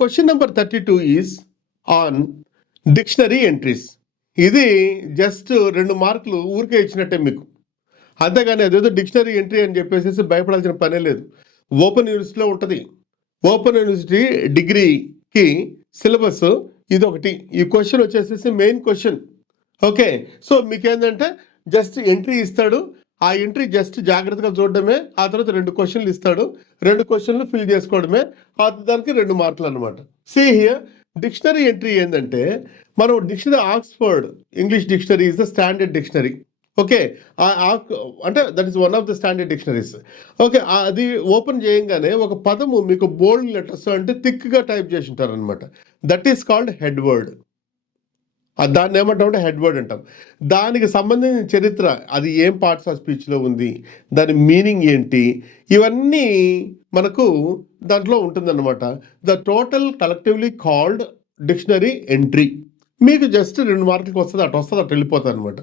Question number 32 is on dictionary entries. ఇది just 2 మార్కులు ఊరికే ఇచ్చినట్టే మీకు. అంతేగాని అదేదో డిక్షనరీ ఎంట్రీ అని చెప్పేసి భయపడాల్సిన పనే లేదు. ఓపెన్ యూనివర్సిటీలో ఉంటుంది. ఓపెన్ యూనివర్సిటీ డిగ్రీకి సిలబస్ ఇదొకటి. ఈ క్వశ్చన్ వచ్చేసేసి మెయిన్ క్వశ్చన్. ఓకే, సో మీకేంటంటే జస్ట్ ఎంట్రీ ఇస్తాడు. ఆ ఎంట్రీ జస్ట్ జాగ్రత్తగా చూడడమే. ఆ తర్వాత 2 క్వశ్చన్లు ఇస్తాడు. 2 క్వశ్చన్లు ఫిల్ చేసుకోవడమే. దానికి 2 మార్కులు అనమాట. సీ హియర్, డిక్షనరీ ఎంట్రీ ఏంటంటే మనం dictionary Oxford English dictionary is the standard dictionary. Okay, అంటే that is one of the standard dictionaries. Okay, అది ఓపెన్ చేయగానే ఒక పదము మీకు బోల్డ్ లెటర్స్ అంటే థిక్గా టైప్ చేసి ఉంటారు అనమాట. That is called head word. దాన్ని ఏమంటామంటే హెడ్ వర్డ్ అంటాం. దానికి సంబంధించిన చరిత్ర, అది ఏం పార్ట్స్ ఆఫ్ స్పీచ్లో ఉంది, దాని మీనింగ్ ఏంటి, ఇవన్నీ మనకు దాంట్లో ఉంటుందన్నమాట. The total collectively called dictionary entry. మీకు జస్ట్ 2 మార్కులకి వస్తుంది, అటు వెళ్ళిపోతుంది అనమాట.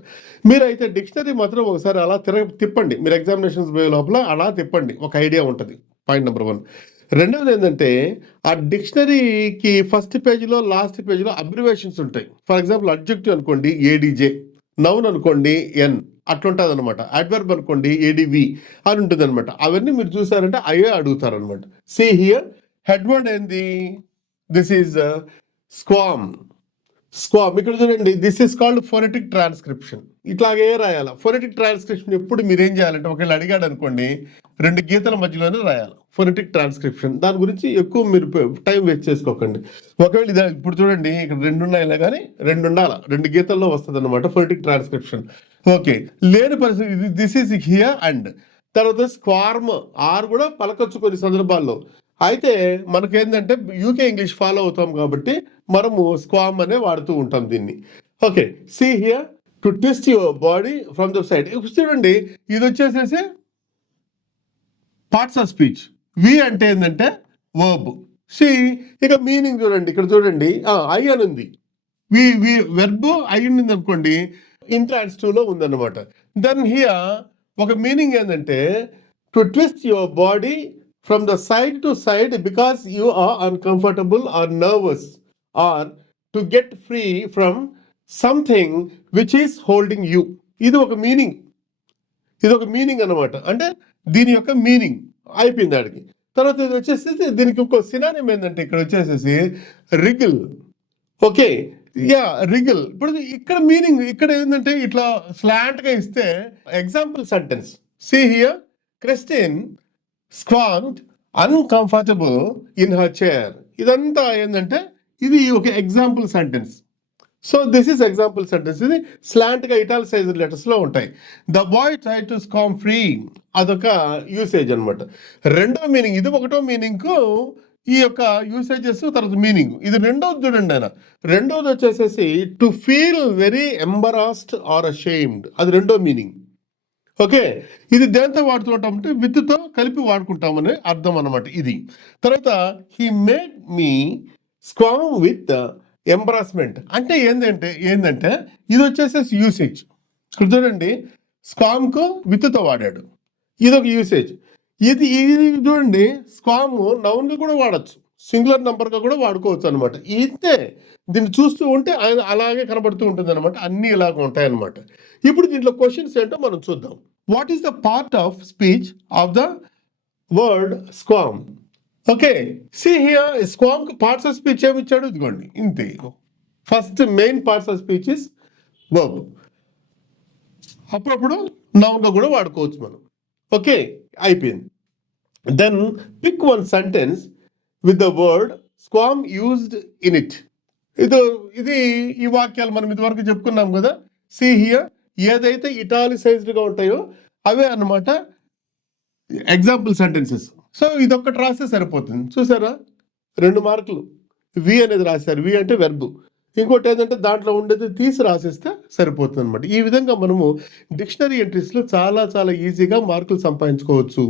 మీరైతే డిక్షనరీ మాత్రం ఒకసారి అలా తిప్పండి. మీరు ఎగ్జామినేషన్స్ పోయే లోపల అలా తిప్పండి, ఒక ఐడియా ఉంటుంది. Point number 1. రెండవది ఏంటంటే ఆ డిక్షనరీకి ఫస్ట్ పేజీలో లాస్ట్ పేజీలో అబ్రివేషన్స్ ఉంటాయి. ఫర్ ఎగ్జాంపుల్ అడ్జెక్టివ్ అనుకోండి ఏడీజే, నౌన్ అనుకోండి ఎన్, అట్లుంటుంది అనమాట. అడ్వర్బ్ అనుకోండి ఏడివి అని ఉంటుంది అనమాట. అవన్నీ మీరు చూసారంటే అయ్యే అడుగుతారు అనమాట. సీ హియర్, హెడ్ వర్డ్ ఏంది? This is squirm. ఇక్కడ చూడండి, this is called phonetic transcription. ఇట్లాగే రాయాలి. ఫోనెటిక్ ట్రాన్స్క్రిప్షన్ ఎప్పుడు మీరు ఏం చేయాలంటే, ఒకవేళ అడిగాడు అనుకోండి 2 గీతల మధ్యలోనే రాయాలి ఫోనెటిక్ ట్రాన్స్క్రిప్షన్. దాని గురించి ఎక్కువ మీరు టైం వేస్ట్ చేసుకోకండి. ఒకవేళ ఇది ఇప్పుడు చూడండి, ఇక్కడ 2 ఉన్నాయి కానీ 2 ఉండాలి, 2 గీతల్లో వస్తుంది అనమాట ఫోనెటిక్ ట్రాన్స్క్రిప్షన్. ఓకే, లేని పరిస్థితి దిస్ ఈజ్ హియర్ అండ్. తర్వాత స్క్వార్మ్, ఆర్ కూడా పలకొచ్చు కొన్ని సందర్భాల్లో. అయితే మనకేంటంటే యూకే ఇంగ్లీష్ ఫాలో అవుతాం కాబట్టి మనము స్క్వామ్ అనే వాడుతూ ఉంటాం దీన్ని. Okay, see here, to twist your body from the side. చూడండి, ఇది వచ్చేసేసి పార్ట్స్ ఆఫ్ స్పీచ్. వి అంటే ఏంటంటే వర్బ్. సి, ఇక మీనింగ్ చూడండి, ఇక్కడ చూడండి ఐ అని ఉంది. వి వెర్బ్ ఐ ఉంది అనుకోండి, ఇంట్రాన్సిటివ్లో ఉందన్నమాట. దెన్ హియర్ ఒక మీనింగ్ ఏంటంటే to twist your body from the side to side because you are uncomfortable or nervous, or to get free from something which is holding you. ఇది ఒక meaning అన్నమాట. అంటే దీని యొక్క మీనింగ్ అయిపోయింది ఆడికి. తర్వాత ఇది వచ్చేసి దీనికి ఒక సినానిమ్ ఏంటంటే ఇక్కడ వచ్చేసేసి రిగిల్. Okay, wriggle. ఇప్పుడు ఇక్కడ మీనింగ్ ఇక్కడ ఏంటంటే ఇట్లా స్లాంట్గా ఇస్తే example sentence. See here, Christine squirmed uncomfortable in her chair. ఇదంతా ఏంటంటే ఇది ఒక example sentence. So this is example sentence. ఇది స్లాంట్గా ఇటాలిసైజ్ లెటర్స్లో ఉంటాయి. The boy try to squirm free, అదొక యూసేజ్ అనమాట. రెండో మీనింగ్, ఇది ఒకటో మీనింగ్ ఈ యొక్క యూసేజెస్, తర్వాత మీనింగ్. ఇది రెండోది చూడండి ఆయన. రెండోది వచ్చేసేసి to feel very embarrassed or ashamed, అది రెండో మీనింగ్. ఓకే, ఇది దేంతో వాడుతుంటామంటే విత్తో కలిపి వాడుకుంటామని అర్థం అనమాట ఇది. తర్వాత he made me squirm with embarrassment అంటే ఏంటంటే ఇది వచ్చేసేసి యూసేజ్. ఇక్కడ చూడండి, స్క్వామ్కు విత్తో వాడాడు, ఇది ఒక యూసేజ్. ఇది చూడండి, స్క్వామ్ నౌన్గా కూడా వాడచ్చు, సింగులర్ నంబర్గా కూడా వాడుకోవచ్చు అనమాట. ఇంతే, దీన్ని చూస్తూ ఉంటే అలాగే కనబడుతూ ఉంటుంది అనమాట. అన్నీ ఇలాగ ఉంటాయి అనమాట. ఇప్పుడు దీంట్లో క్వశ్చన్స్ ఏంటో మనం చూద్దాం. What is the part of speech of the word squirm? Okay, see here, squirm parts of speech ఏమి ఇచ్చాడు? ఇదిగోండి, ఇంతే. First main parts of speech is verb. అప్పుడప్పుడు నౌన్గా కూడా వాడుకోవచ్చు మనం. ఓకే, అయిపోయింది. Then pick one sentence with the word squam used in it. ఇది ఈ వాక్యాలు మనం ఇదివరకు చెప్పుకున్నాం కదా. సీ హియర్, ఏదైతే ఇటాలిసైజ్డ్గా ఉంటాయో అవే అన్నమాట ఎగ్జాంపుల్ సెంటెన్సెస్. సో ఇదొక్కటి రాస్తే సరిపోతుంది. చూసారా, 2 మార్కులు. వి అనేది రాశారు, వి అంటే వెర్బ్. ఇంకోటి ఏంటంటే దాంట్లో ఉండేది తీసి రాసేస్తే సరిపోతుంది అనమాట. ఈ విధంగా మనము డిక్షనరీ ఎంట్రీస్లో చాలా ఈజీగా మార్కులు సంపాదించుకోవచ్చు.